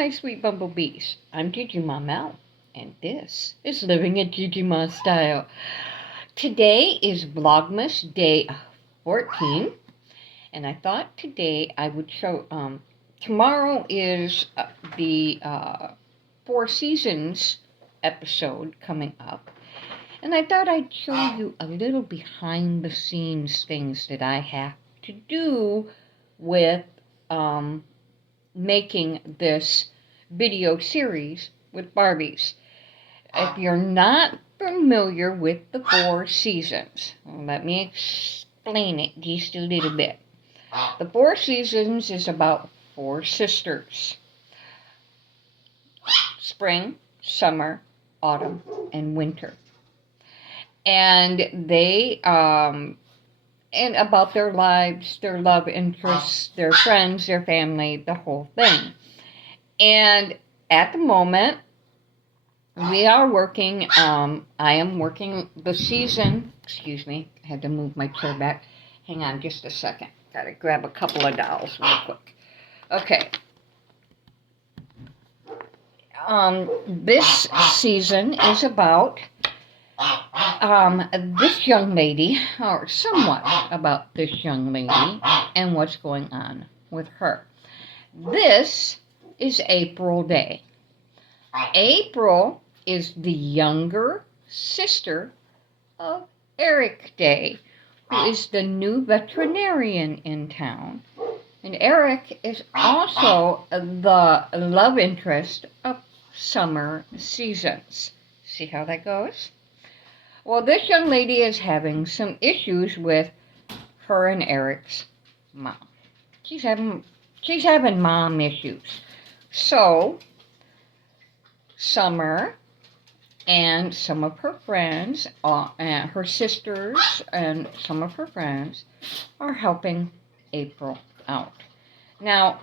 my sweet bumblebees. I'm GG-MA MEL, and this is Living at GG-MA Style. Today is Vlogmas Day 14, and I thought today I would show, tomorrow is the Four Seasons episode coming up, and I thought I'd show you a little behind the scenes things that I have to do with making this video series with Barbies. If you're not familiar with the Four Seasons, let me explain it just a little bit. The Four Seasons is about four sisters: spring, summer, autumn, and winter. And they and about their lives, their love interests, their friends, their family, the whole thing. And at the moment, we are working, I am working the season, excuse me, I had to move my chair back. Hang on just a second. Gotta grab a couple of dolls real quick. Okay. This season is about this young lady, or somewhat about this young lady, and what's going on with her. This is April Day. April is the younger sister of Eric Day, who is the new veterinarian in town. And Eric is also the love interest of Summer Seasons. See how that goes? Well, this young lady is having some issues with her and Eric's mom. She's having mom issues. So, Summer and some of her friends, her sisters and some of her friends, are helping April out. Now,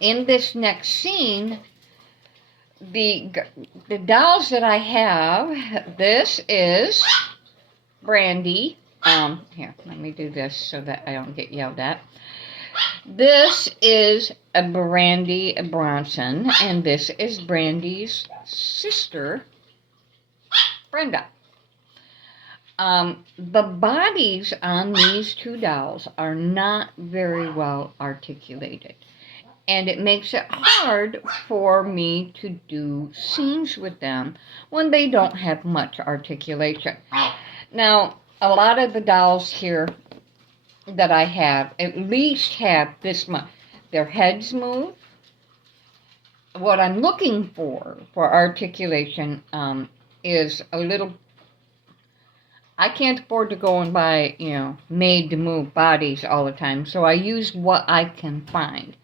in this next scene, the dolls that I have, this is Brandy. Here, let me do this so that I don't get yelled at. This is Brandy Bronson, and this is Brandy's sister, Brenda. The bodies on these two dolls are not very well articulated, and it makes it hard for me to do scenes with them when they don't have much articulation. Now, a lot of the dolls here that I have at least have this much. Their heads move. What I'm looking for articulation is a little... I can't afford to go and buy, made-to-move bodies all the time, so I use what I can find.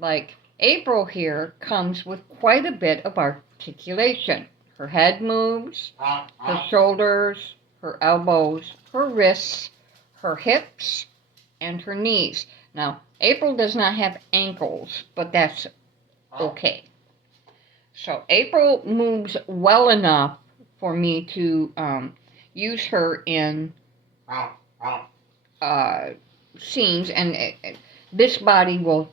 Like, April here comes with quite a bit of articulation. Her head moves, her shoulders, her elbows, her wrists, her hips, and her knees. Now, April does not have ankles, but that's okay. So, April moves well enough for me to use her in scenes, and this body will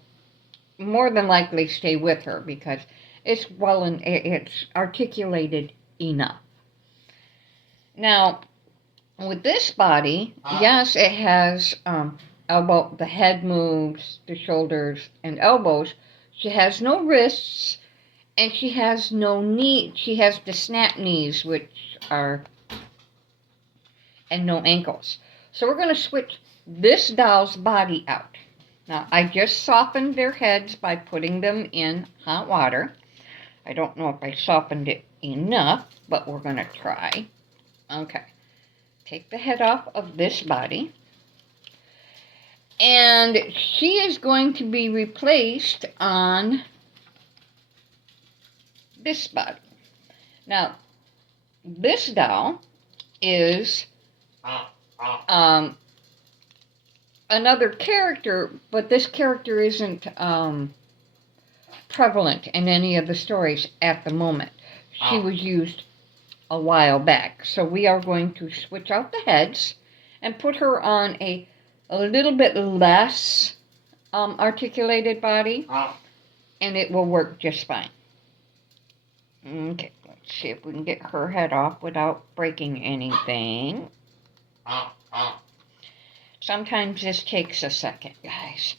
more than likely stay with her because it's it's articulated enough. Now, with this body, yes, it has the head moves, the shoulders and elbows. She has no wrists, and she has no knee. She has the snap knees, and no ankles. So we're going to switch this doll's body out. Now, I just softened their heads by putting them in hot water. I don't know if I softened it enough, but we're going to try. Okay. Take the head off of this body. And she is going to be replaced on this body. Now, this doll is another character, but this character isn't prevalent in any of the stories at the moment. She was used a while back. So we are going to switch out the heads and put her on a little bit less articulated body. and it will work just fine. Okay, let's see if we can get her head off without breaking anything. Sometimes this takes a second, guys.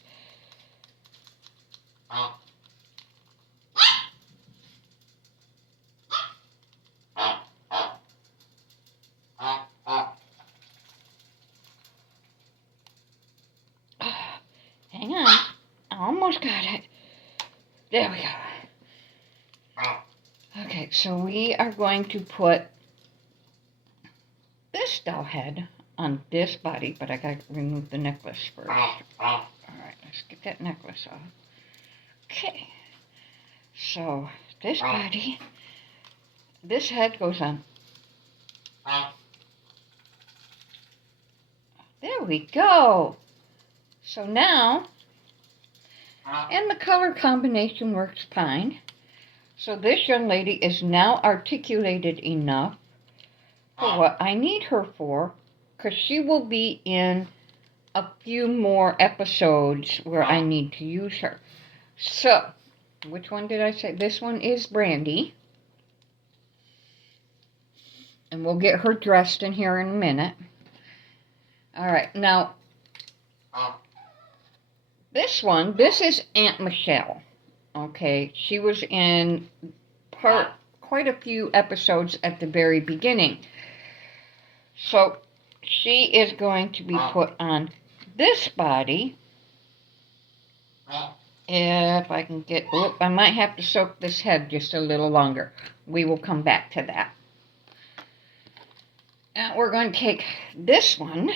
Hang on. I almost got it. There we go. Okay, so we are going to put this doll head on this body, but I gotta remove the necklace first. Alright, let's get that necklace off. Okay. So, this body, this head goes on. There we go. So now, and the color combination works fine. So this young lady is now articulated enough for what I need her for, because she will be in a few more episodes where I need to use her. So, which one did I say? This one is Brandy. And we'll get her dressed in here in a minute. Alright, now, this is Aunt Michelle. Okay, she was in quite a few episodes at the very beginning. So, she is going to be put on this body. If I can get, I might have to soak this head just a little longer. We will come back to that. Now, we're going to take this one.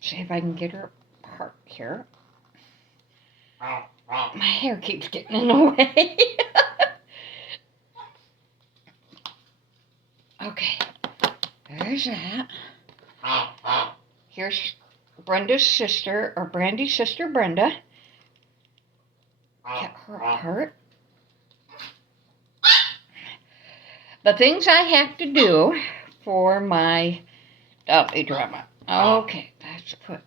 See if I can get her apart here. My hair keeps getting in the way. Okay, there's that. Here's Brenda's sister, or Brandy's sister, Brenda. Get her apart. The things I have to do for my dolly drama. Okay, let's put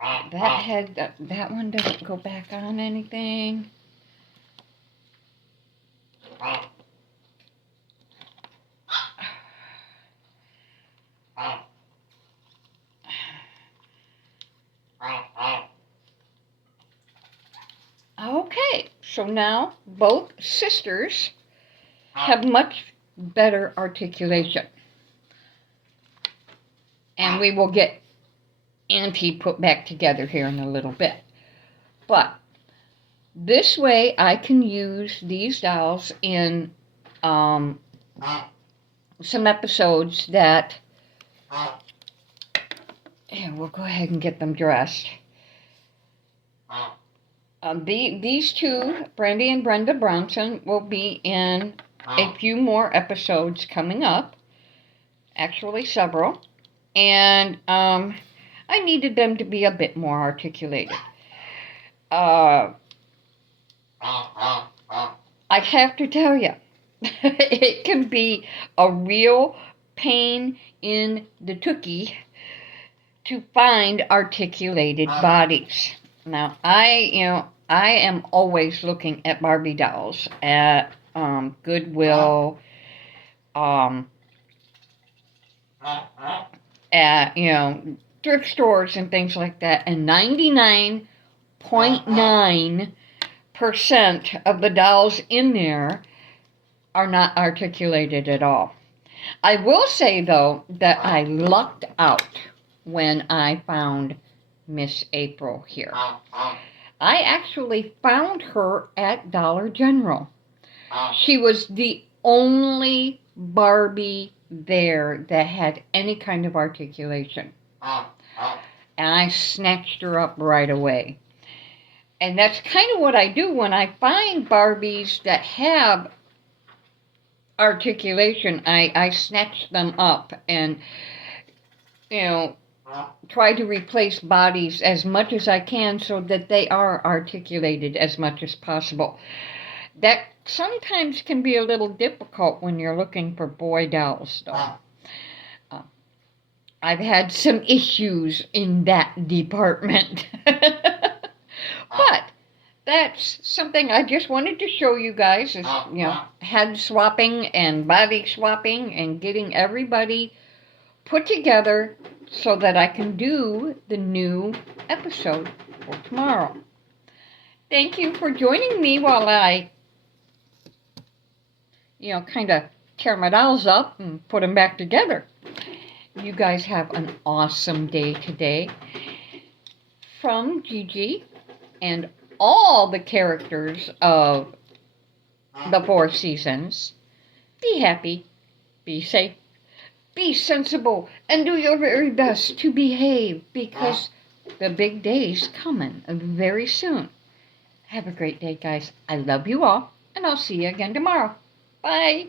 that head, that one doesn't go back on anything. Okay, so now both sisters have much better articulation. And we will get Auntie put back together here in a little bit. But this way I can use these dolls in some episodes that, yeah, we'll go ahead and get them dressed. These two, Brandy and Brenda Bronson, will be in a few more episodes coming up. Actually, several. And I needed them to be a bit more articulated. I have to tell you, it can be a real pain in the tookie to find articulated bodies. Now, I am always looking at Barbie dolls at Goodwill, at, thrift stores and things like that, and 99.9% of the dolls in there are not articulated at all. I will say, though, that I lucked out when I found Miss April here. I actually found her at Dollar General. She was the only Barbie there that had any kind of articulation. And I snatched her up right away. And that's kind of what I do when I find Barbies that have articulation. I snatch them up and, try to replace bodies as much as I can so that they are articulated as much as possible. That sometimes can be a little difficult when you're looking for boy dolls, though. I've had some issues in that department. But that's something I just wanted to show you guys is, head swapping and body swapping and getting everybody put together so that I can do the new episode for tomorrow. Thank you for joining me while I, kind of tear my dolls up and put them back together. You guys have an awesome day today. From Gigi and all the characters of the 4 seasons, be happy, be safe, be sensible, and do your very best to behave, because the big day's coming very soon. Have a great day, guys. I love you all, and I'll see you again tomorrow. Bye.